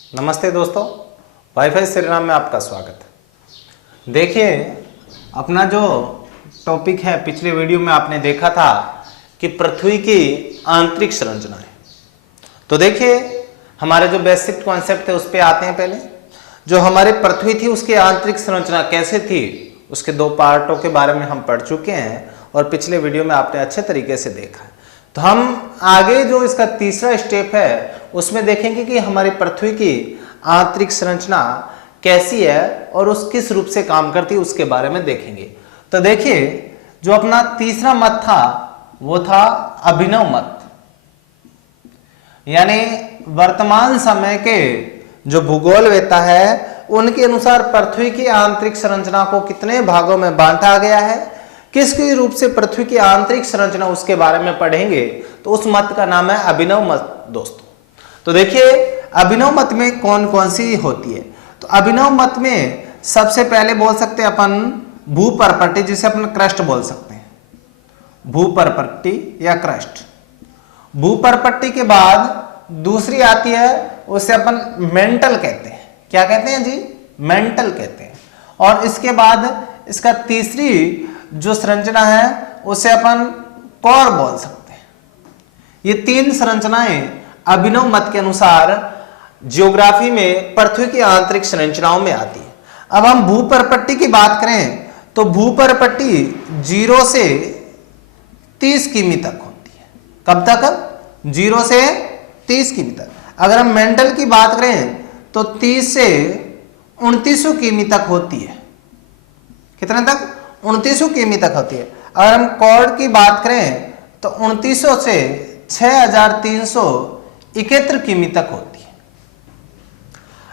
नमस्ते दोस्तों, वाईफाई श्रीराम में आपका स्वागत है। देखिए, अपना जो टॉपिक है पिछले वीडियो में आपने देखा था कि पृथ्वी की आंतरिक संरचना है। तो देखिए, हमारे जो बेसिक कॉन्सेप्ट थे उस पे आते हैं। पहले जो हमारी पृथ्वी थी उसकी आंतरिक संरचना कैसे थी, उसके दो पार्टों के बारे में हम पढ़ चुके हैं और पिछले वीडियो में आपने अच्छे तरीके से देखा है। तो हम आगे जो इसका तीसरा स्टेप है उसमें देखेंगे कि हमारी पृथ्वी की आंतरिक संरचना कैसी है और उस किस रूप से काम करती है उसके बारे में देखेंगे। तो देखिए, जो अपना तीसरा मत था वो था अभिनव मत, यानी वर्तमान समय के जो भूगोलवेत्ता है उनके अनुसार पृथ्वी की आंतरिक संरचना को कितने भागों में बांटा गया है, किस रूप से पृथ्वी की आंतरिक संरचना उसके बारे में पढ़ेंगे। तो उस मत का नाम है अभिनव मत दोस्तों। तो देखिए, अभिनव मत में कौन कौन सी होती है। तो अभिनव मत में सबसे पहले बोल सकते हैं अपन भूपरपट्टी, जिसे अपन क्रस्ट बोल सकते हैं, भूपरपट्टी या क्रस्ट। भूपरपट्टी के बाद दूसरी आती है, उसे अपन मेंटल कहते हैं। क्या कहते हैं जी? मेंटल कहते हैं। और इसके बाद इसका तीसरी जो संरचना है उसे अपन कोर बोल सकते हैं। ये तीन संरचनाएं अभिनव मत के अनुसार जियोग्राफी में पृथ्वी की आंतरिक संरचनाओं में आती है। अब हम भूपरपट्टी की बात करें तो भूपरपट्टी 0 से 30 किमी तक होती है। कब तक? 0 से 30 किमी तक। अगर हम मेंटल की बात करें तो 30 से 2900 किमी तक होती है। कितने तक? 2900 किमी तक होती है। अगर हम कॉर्ड की बात करें तो 2900 से 6371 किमी तक होती है।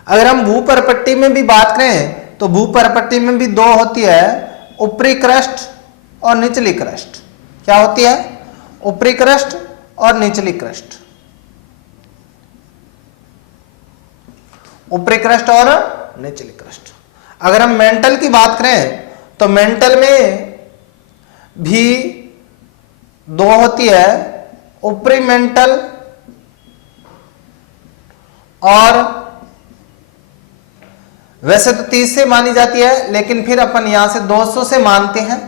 अगर हम भूपरपट्टी में भी बात करें तो भूपरपट्टी में भी दो होती है, ऊपरी क्रस्ट और निचली क्रस्ट। क्या होती है? ऊपरी क्रस्ट और निचली क्रस्ट। ऊपरी क्रस्ट और निचली क्रस्ट। अगर हम मेंटल की बात करें तो मेंटल में भी दो होती है, ऊपरी मेंटल और वैसे तो 30 से मानी जाती है, लेकिन फिर अपन यहां से 200 से मानते हैं।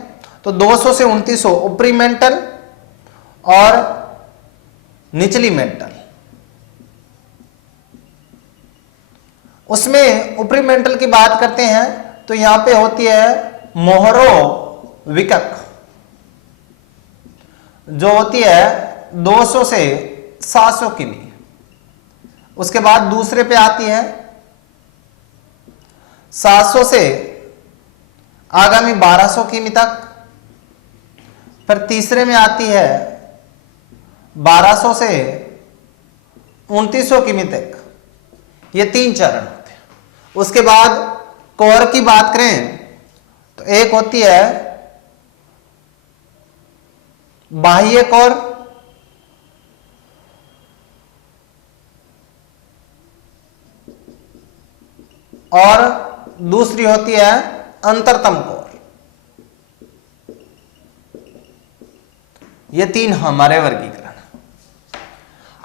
तो 200 से 2900 ऊपरी मेंटल और निचली मेंटल। उसमें ऊपरी मेंटल की बात करते हैं तो यहां पे होती है मोहरो विकक, जो होती है 200 से 700 किमी। उसके बाद दूसरे पे आती है 700 से आगामी 1200 किमी तक। फिर तीसरे में आती है 1200 से 2900 किमी तक। ये 3 चरण होते हैं। उसके बाद कोर की बात करें तो एक होती है बाह्य कोर और दूसरी होती है अंतरतम कोर। ये 3 हमारे वर्गीकरण।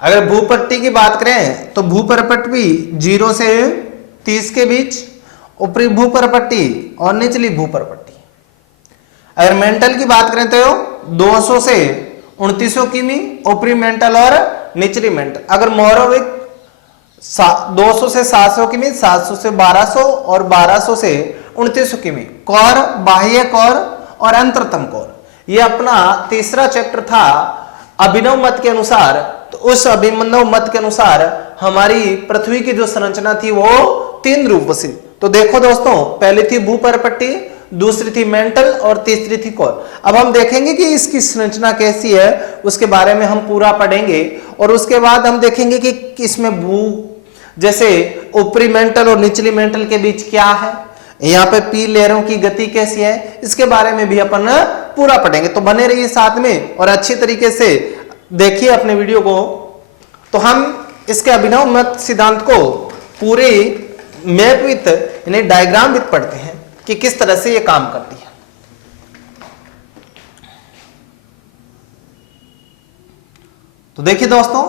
अगर भूपट्टी की बात करें तो भूपरपट्टी 0 से 30 के बीच, ऊपरी भूपरपट्टी और निचली भूपरपट्टी। अगर मेंटल की बात करें तो 200 से 2900 किमी, ऊपरी मेंटल और निचली मेंटल। अगर मोहरोविक 200 से 700 किमी, 700 से 1200 और 1200 से 2900 किमी। कोर, बाह्य कोर और अंतरतम कोर। यह अपना तीसरा चैप्टर था अभिनव मत के अनुसार। तो उस अभिनव मत के अनुसार हमारी पृथ्वी की जो संरचना थी वो 3 रूप से। तो देखो दोस्तों, पहली थी भूपरपट्टी, दूसरी थी मेंटल और तीसरी थी कोर। अब हम देखेंगे कि इसकी संरचना कैसी है, उसके बारे में हम पूरा पढ़ेंगे। और उसके बाद हम देखेंगे कि इसमें जैसे ऊपरी मेंटल और निचली मेंटल के बीच क्या है, यहाँ पे पी लेयरों की गति कैसी है, इसके बारे में भी अपन पूरा पढ़ेंगे। तो बने रहिए साथ में और अच्छी तरीके से देखिए अपने वीडियो को। तो हम इसके अभिनव मत सिद्धांत को पूरे मैप विथ यानी डायग्राम विथ पढ़ते हैं कि किस तरह से ये काम करती है। तो देखिए दोस्तों,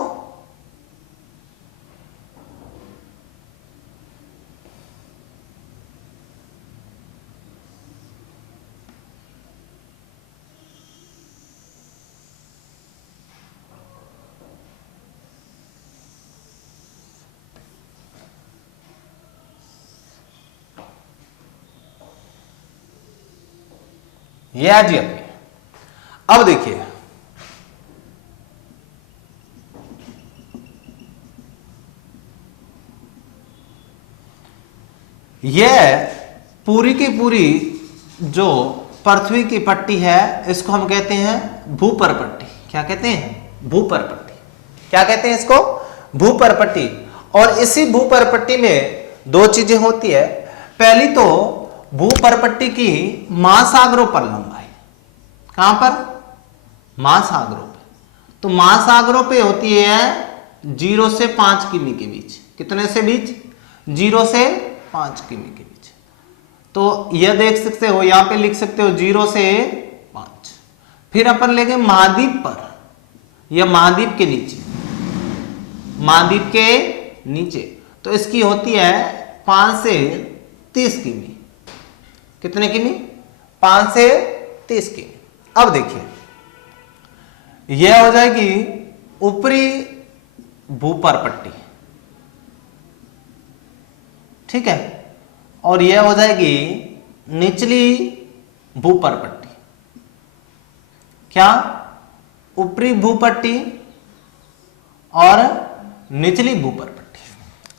ये है जी अपनी। अब देखिए यह पूरी की पूरी जो पृथ्वी की पट्टी है इसको हम कहते हैं भूपरपट्टी। क्या कहते हैं? भूपरपट्टी। क्या कहते हैं इसको? भूपरपट्टी। और इसी भूपरपट्टी में दो चीजें होती है। पहली तो भूपरपट्टी की महासागरों पर लंबाई। कहां पर? महासागरों पे। तो महासागरों पे होती है 0 से 5 किमी के बीच। कितने से बीच? 0 से 5 किमी के बीच। तो यह देख सकते हो, यहां पे लिख सकते हो 0 से 5। फिर अपन लेंगे महाद्वीप पर या महाद्वीप के नीचे। महाद्वीप के नीचे तो इसकी होती है 5 से 30 किमी। कितने किमी? 5 से 30 किमी। अब देखिए यह हो जाएगी ऊपरी भूपरपट्टी, ठीक है, और यह हो जाएगी निचली भूपरपट्टी। क्या? ऊपरी भूपट्टी और निचली भूपरपट्टी।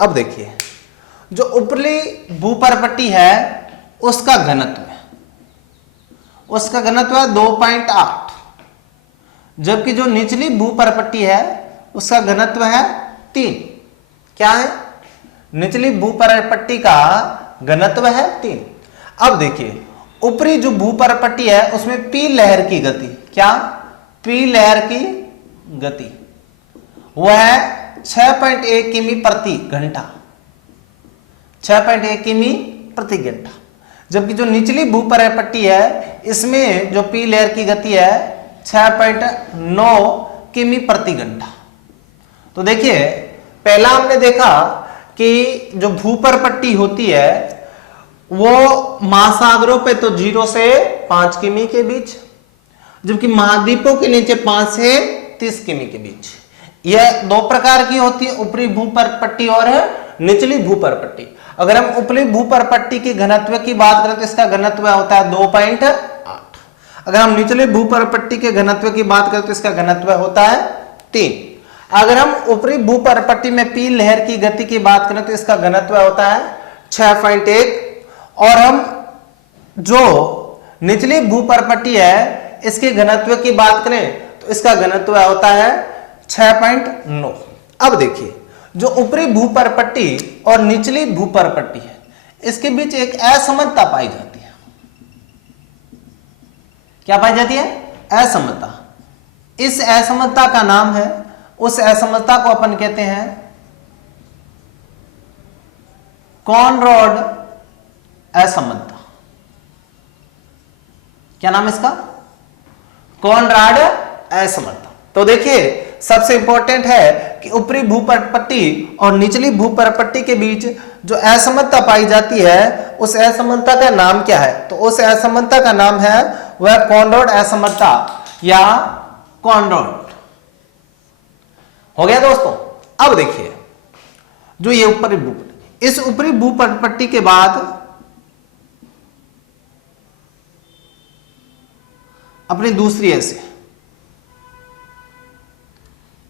अब देखिए जो ऊपरी भूपरपट्टी है उसका घनत्व है, उसका घनत्व है 2.8, जबकि जो निचली भूपरपट्टी है उसका घनत्व है 3। क्या है? निचली भूपरपट्टी का घनत्व है 3। अब देखिए ऊपरी जो भूपरपट्टी है उसमें पी लहर की गति। क्या? पी लहर की गति वह है 6.1 किमी प्रति घंटा। 6.1 किमी प्रति घंटा। जबकि जो निचली भूपरपट्टी है इसमें जो पी लहर की गति है 6.9 किमी प्रति घंटा। तो देखिए पहला हमने देखा कि जो भूपरपट्टी होती है वो महासागरों पे तो 0 से 5 किमी के बीच, जबकि महाद्वीपों के नीचे 5 से 30 किमी के बीच। यह दो प्रकार की होती है, ऊपरी भूपरपट्टी और निचली भूपरपट्टी। अगर हम ऊपरी भूपरपट्टी की घनत्व की बात करें तो इसका घनत्व होता है 2.8। अगर हम निचले भूपरपट्टी के घनत्व की बात करें तो इसका घनत्व होता है 3। अगर हम ऊपरी भूपरपट्टी में पी लहर की गति की बात करें तो इसका घनत्व होता है 6.1, और हम जो निचली भूपरपट्टी है इसके घनत्व की बात करें तो इसका घनत्व होता है 6.9। अब देखिए जो ऊपरी भूपरपट्टी और निचली भूपरपट्टी है इसके बीच एक असमता पाई जाती है। क्या पाई जाती है? असमता। इस असमता का नाम है, उस असमता को अपन कहते हैं कॉनरॉड असमता। क्या नाम है इसका? कॉनरॉड असमता। तो देखिए सबसे इंपॉर्टेंट है कि ऊपरी भूपरपट्टी और निचली भूपरपट्टी के बीच जो असमता पाई जाती है उस असमता का नाम क्या है? तो उस असमता का नाम है वह कॉनरॉड असमता या कॉनरॉड। हो गया दोस्तों। अब देखिए जो ये ऊपरी भूपट्टी, इस ऊपरी भूपट्टी के बाद अपनी दूसरी ऐसे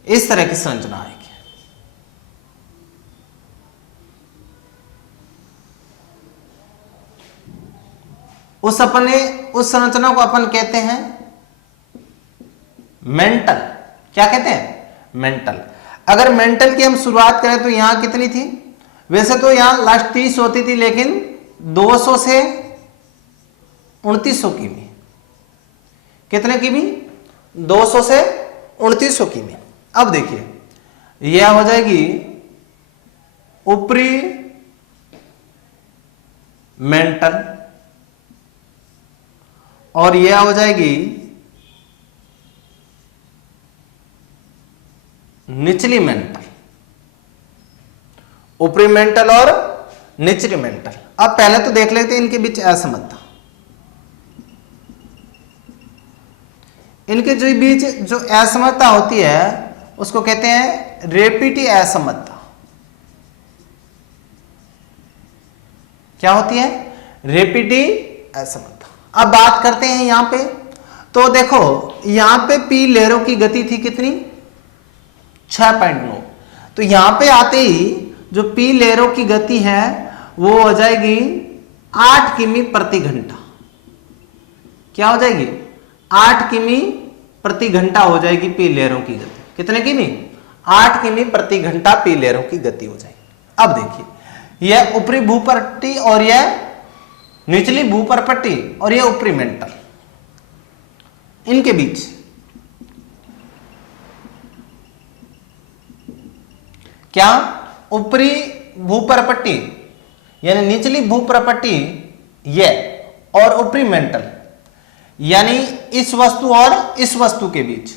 इस तरह की संरचना आएगी। उस संरचना को अपन कहते हैं मेंटल। क्या कहते हैं? मेंटल। अगर मेंटल की हम शुरुआत करें तो यहां कितनी थी? वैसे तो यहां लास्ट 30 होती थी, लेकिन 200 से 2900 किमी। कितने किमी? 200 से 2900 किमी। अब देखिए यह हो जाएगी ऊपरी मेंटल और यह हो जाएगी निचली मेंटल। ऊपरी मेंटल और निचली मेंटल। अब पहले तो देख लेते हैं इनके बीच असमता। इनके जो बीच जो असमता होती है उसको कहते हैं रेपिटी असमता। क्या होती है? रेपिटी असमता। अब बात करते हैं यहां पे, तो देखो यहां पे पी लहरों की गति थी कितनी, 6.9। तो यहां पे आते ही जो पी लहरों की गति है वो हो जाएगी 8 किमी प्रति घंटा। क्या हो जाएगी, 8 किमी प्रति घंटा हो जाएगी पी लहरों की गति। कितने किमी, 8 किमी प्रति घंटा पी लहरों की गति हो जाएगी। अब देखिए यह ऊपरी भूपट्टी और यह निचली भूपरपट्टी और यह ऊपरी मेंटल, इनके बीच क्या, ऊपरी भूपरपट्टी यानी निचली भूपरपट्टी यह और ऊपरी मेंटल यानी इस वस्तु और इस वस्तु के बीच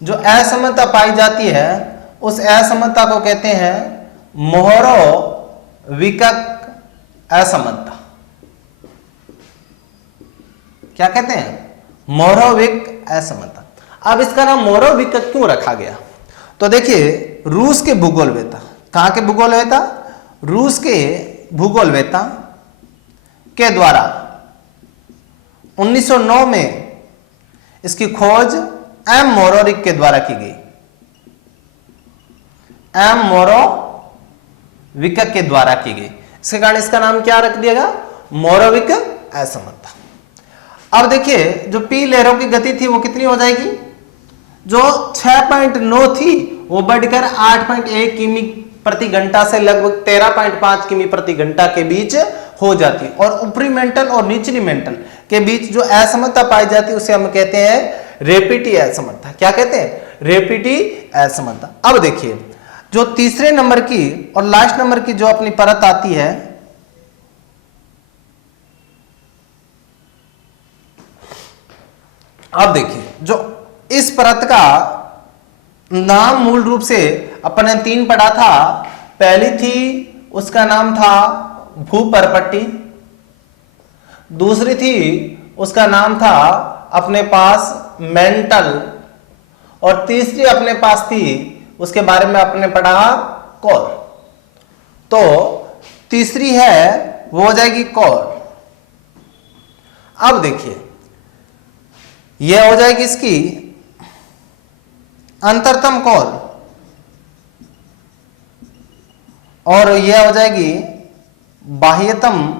जो असमता पाई जाती है उस असमता को कहते हैं मोहरोविकक असमता। क्या कहते हैं, मोहरोविक असमता। अब इसका नाम मोहरोविकक क्यों रखा गया, तो देखिए रूस के भूगोलवेत्ता, कहां के भूगोलवेत्ता, रूस के भूगोलवेत्ता के द्वारा 1909 में इसकी खोज एम मोरोविक के द्वारा की गई, एम मोरोविक के द्वारा की गई। इसके कारण इसका नाम क्या रख दिया, मोरोविक असमता। अब देखिए जो पी लहरों की गति थी वो कितनी हो जाएगी, जो 6.9 थी वो बढ़कर 8.1 किमी प्रति घंटा से लगभग 13.5 किमी प्रति घंटा के बीच हो जाती, और ऊपरी मेंटल और निचली मेंटल के बीच जो असमता पाई जाती है उसे हम कहते हैं रेपिटी असमता। क्या कहते हैं, रेपिटी असमता। अब देखिए जो तीसरे नंबर की और लास्ट नंबर की जो अपनी परत आती है, अब देखिए जो इस परत का नाम मूल रूप से अपन ने 3 पढ़ा था। पहली थी उसका नाम था भूपरपट्टी, दूसरी थी उसका नाम था अपने पास मेंटल, और तीसरी अपने पास थी उसके बारे में अपने पढ़ा कोर। तो तीसरी है वो हो जाएगी कोर। अब देखिए यह हो जाएगी इसकी अंतरतम कोर, और यह हो जाएगी बाह्यतम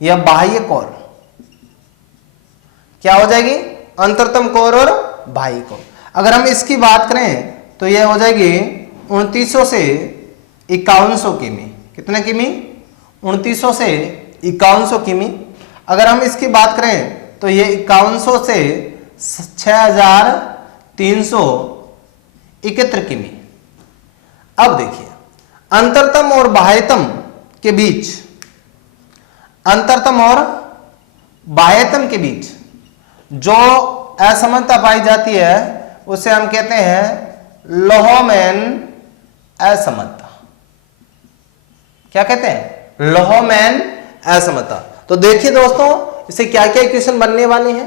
या बाह्य कोर। क्या हो जाएगी, अंतरतम कोर और बाह्य कोर। अगर हम इसकी बात करें तो यह हो जाएगी 2900 से 5100 किमी। कितने किमी, 2900 से 5100 किमी। अगर हम इसकी बात करें तो यह 5100 से 6371 किमी। अब देखिए अंतरतम और बाह्यतम के बीच, अंतरतम और बाह्यतम के बीच जो असमानता पाई जाती है उसे हम कहते हैं लोहोमैन असमता। क्या कहते हैं, लोहोमैन असमता। तो देखिए दोस्तों इसे क्या क्या इक्वेशन बनने वाली है।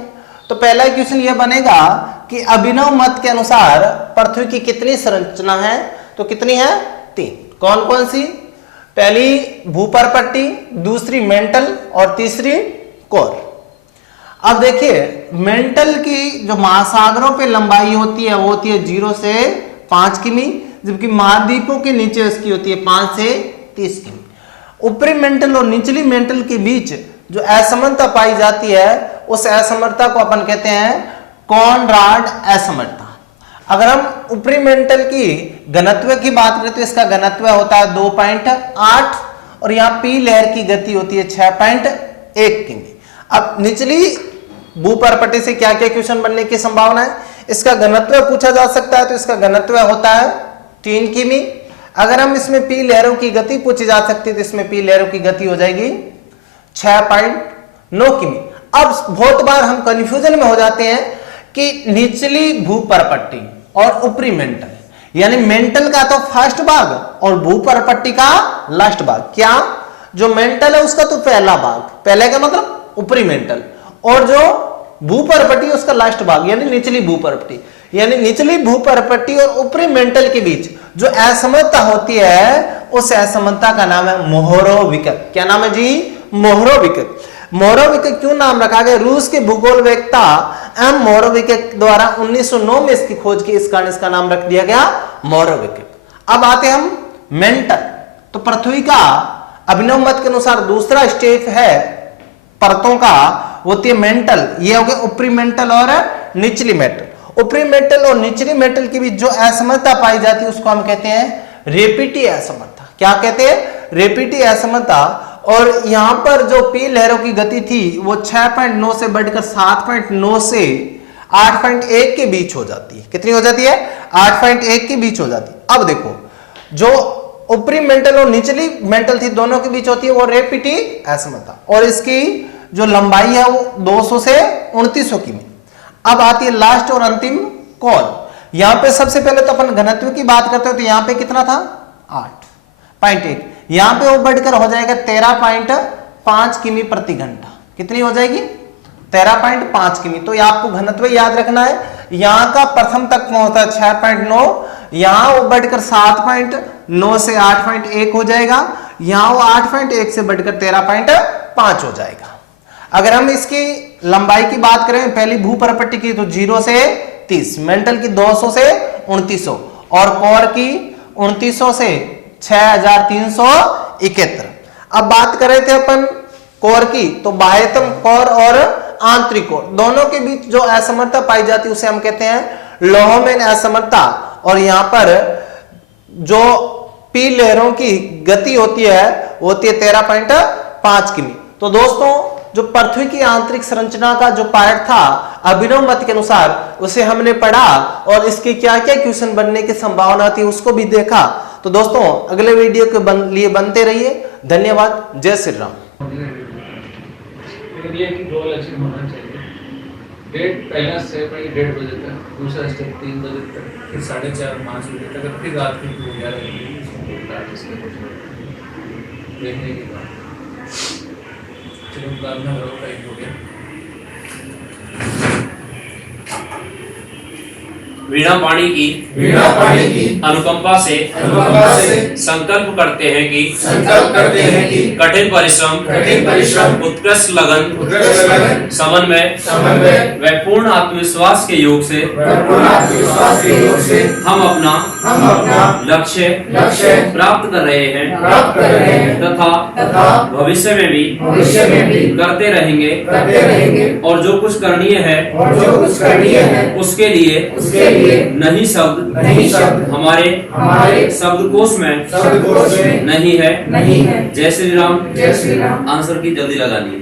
तो पहला इक्वेशन यह बनेगा कि अभिनव मत के अनुसार पृथ्वी की कितनी संरचना है, तो कितनी है, 3। कौन कौन सी, पहली भूपरपट्टी, दूसरी मेंटल और तीसरी कोर। अब देखिए मेंटल की जो महासागरों पे लंबाई होती है वो होती है 0 से 5 किमी, जबकि महाद्वीपों के नीचे इसकी होती है 5 से 30 किमी। ऊपरी मेंटल और निचली मेंटल के बीच जो असमानता पाई जाती है उस असमता को अपन कहते हैं कॉनराड असमता। अगर हम ऊपरी मेंटल की घनत्व की बात करें तो इसका घनत्व होता है 2.8 और यहां पी लहर की गति होती है 6.1 किमी। अब निचली भूपरपट्टी से क्या क्या इक्वेशन बनने की संभावना है, इसका घनत्व पूछा जा सकता है तो इसका घनत्व होता है 3 किमी। अगर हम इसमें पी लहरों की गति पूछी जा सकती है तो इसमें पी लहरों की गति हो जाएगी 6.9 किमी। अब बहुत बार हम कंफ्यूजन में हो जाते हैं कि निचली भूपरपट्टी और ऊपरी मेंटल, यानी मेंटल का तो फर्स्ट भाग और भूपरपट्टी का लास्ट भाग। क्या, जो मेंटल है उसका तो पहला भाग, पहले का मतलब ऊपरी मेंटल, और जो भूपरपट्टी उसका लास्ट भाग यानी निचली भूपरपट्टी। यानी निचली भूपरपट्टी और ऊपरी मेंटल के बीच जो असमता होती है उस असमता का नाम है मोहरोविकक। क्या नाम है जी, मोहरोविकक। मोरोविक क्यों नाम रखा गया? रूस के भूगोल वेत्ता एम मोरोविक द्वारा 1909 में इसकी खोज की, इस कारण इसका नाम रख दिया गया मोरोविक। अब आते हम मेंटल। तो पृथ्वी का अभिनव मत के अनुसार दूसरा स्टेज है परतों का, होती है मेंटल। ये हो गया ऊपरी मेंटल और निचली मेंटल। ऊपरी मेंटल और निचली मेंटल के बीच जो असमता पाई जाती है उसको हम कहते हैं रेपिटी असमता। क्या कहते हैं? रेपिटी असमता। और यहां पर जो पी लहरों की गति थी वो 6.9 से बढ़कर 7.9 से 8.1 के बीच हो जाती है। कितनी हो जाती है? 8.1 के बीच हो जाती है। अब देखो, जो ऊपरी मेंटल और निचली मेंटल थी दोनों के बीच होती है वो रेपिटी असमता, और इसकी जो लंबाई है वो 200 से 2900 किमी। अब आती है लास्ट और अंतिम कॉल। यहां पे सबसे पहले तो अपन घनत्व की बात करते हो, तो यहां पे कितना था? 8.1। यहां पे वो बढ़कर हो जाएगा 13.5 किमी प्रति घंटा। कितनी हो जाएगी? 13.5 किमी। तो ये आपको घनत्व याद रखना है। यहां का प्रथम तक पहुंचता है 6.9, यहां वो बढ़कर 7.9 से 8.1 हो जाएगा, यहां वो 8.1 से बढ़कर 13.5 हो जाएगा। अगर हम इसकी लंबाई की बात करें पहली भूपरपट्टी की, तो 0 से 30, मेंटल की 200 से 2900 और कोर की 2900 से 6371। अब बात कर रहे थे अपन कोर की, तो बाह्यतम कोर और आंतरिक कोर दोनों के बीच जो असमता पाई जाती है उसे हम कहते हैं लोहोमेन असमता। और यहां पर जो पी लहरों की गति होती है वो होती है 13.5 किमी। तो दोस्तों, जो पृथ्वी की आंतरिक संरचना का जो पार्ट था अभिनव मत के अनुसार उसे हमने पढ़ा, और इसके क्या क्या क्वेश्चन बनने की संभावना थी उसको भी देखा। तो दोस्तों, अगले वीडियो के लिए बनते रहिए। धन्यवाद। जय श्री राम। गोल अचीव होना चाहिए। डेट पहला स्टेप है 1:30 बजे तक, दूसरा स्टेप 3 बजे तक, फिर 4:30-5 बजे तक, फिर रात की 11 बजे देखने के बाद चलो प्रार्थना करो। टाइम हो गया। वीणा पाणी की अनुकंपा से संकल्प करते हैं कि कठिन परिश्रम उत्कृष्ट लगन समन्वय व पूर्ण आत्मविश्वास के योग से हम अपना लक्ष्य प्राप्त कर रहे हैं तथा भविष्य में भी करते रहेंगे और जो कुछ करणीय है उसके लिए नहीं शब्द हमारे शब्दकोश में नहीं है। जय श्री राम। आंसर की जल्दी लगानी है।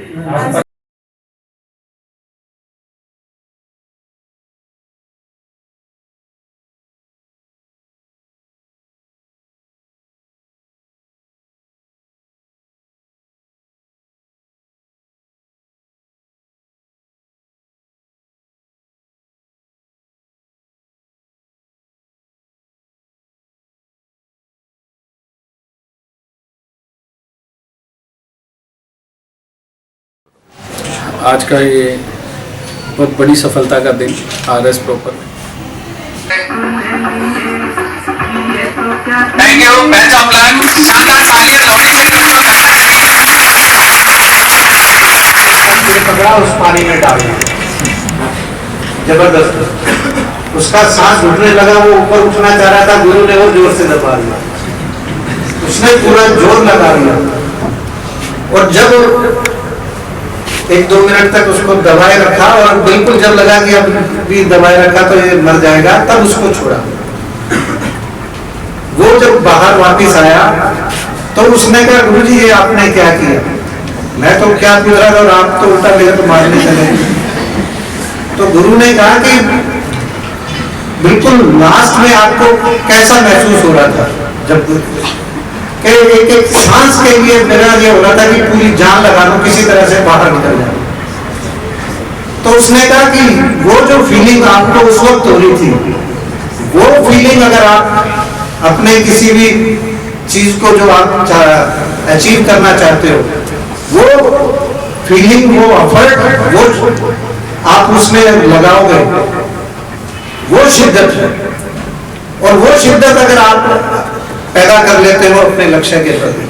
आज का ये बहुत बड़ी सफलता का दिन RS प्रॉपर। Thank you. पहला प्लान शानदार तालियां पकड़ा, उस पानी में डाल दिया जबरदस्त। उसका सांस घुटने लगा, वो ऊपर उठना चाह रहा था, गुरु ने वो जोर से दबा दिया। उसने पूरा जोर लगा दिया और जब 1-2 मिनट तक उसको दबाए रखा और बिल्कुल जब लगा कि अब भी दबाए रखा तो ये मर जाएगा, तब उसको छोड़ा। वो जब बाहर वापस आया तो उसने कहा, गुरुजी ये आपने क्या किया? मैं तो क्या पी रहा था और आप तो उल्टा मेरे को मारने चले। तो गुरु ने कहा कि बिल्कुल लास्ट में आपको कैसा महसूस हो रहा था? जब कि एक सांस के लिए मेरा ये हो रहा था कि पूरी जान लगा दूं, किसी तरह से बाहर निकल जाऊं। तो उसने कहा कि वो जो फीलिंग आपको उस वक्त हो रही थी, वो फीलिंग अगर आप अपने किसी भी चीज को जो आप अचीव करना चाहते हो, वो फीलिंग, वो एफर्ट, वो आप उसमें लगाओगे, वो शिद्दत है। और वो शिद्दत अगर आप पैदा कर लेते हो अपने लक्ष्य के प्रति,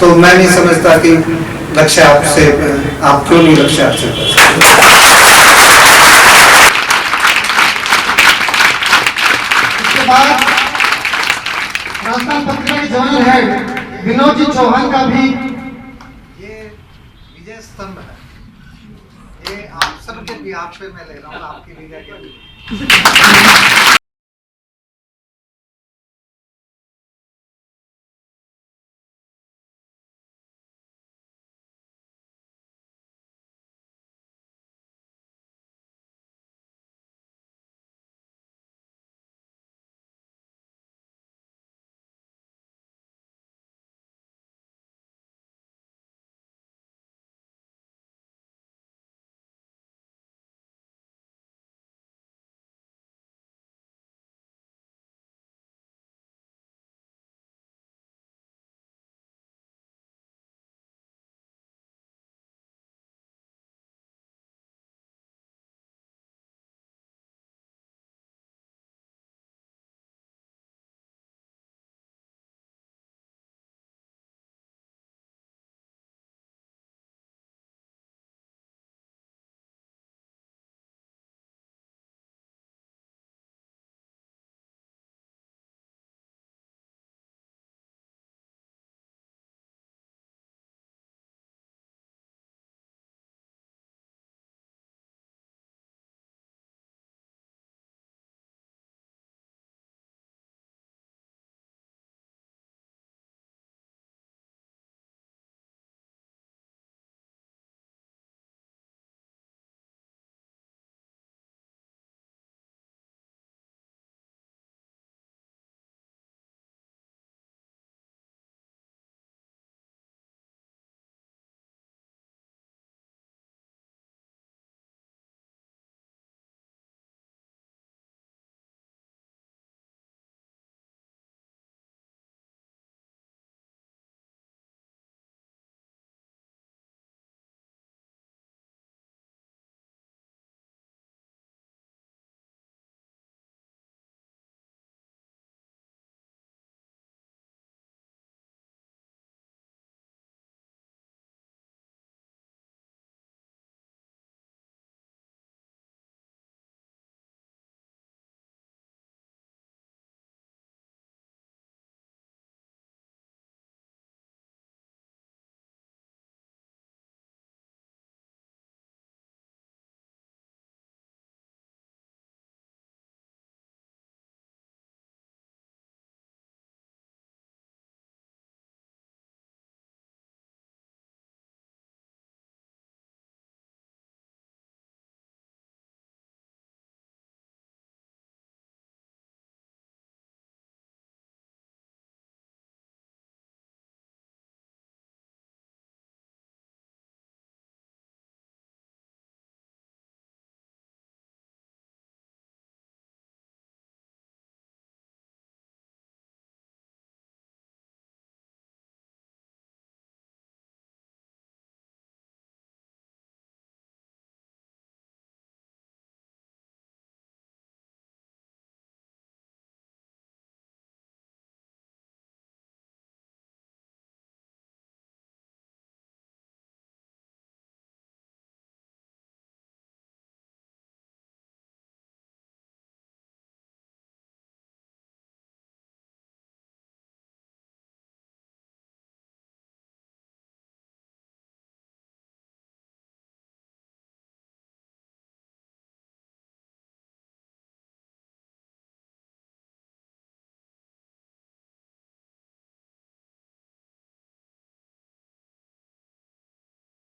तो मैं नहीं समझता कि लक्ष्य आपसे, आप क्यों नहीं लक्ष्य हासिल कर सकते? इसके बाद राजस्थान पत्रिका के जनरल हेड विनोद जी चौहान का भी ये विजय स्तंभ है, ये आप सबके भी आप पे मैं ले रहा हूँ, आपकी विजय के लिए।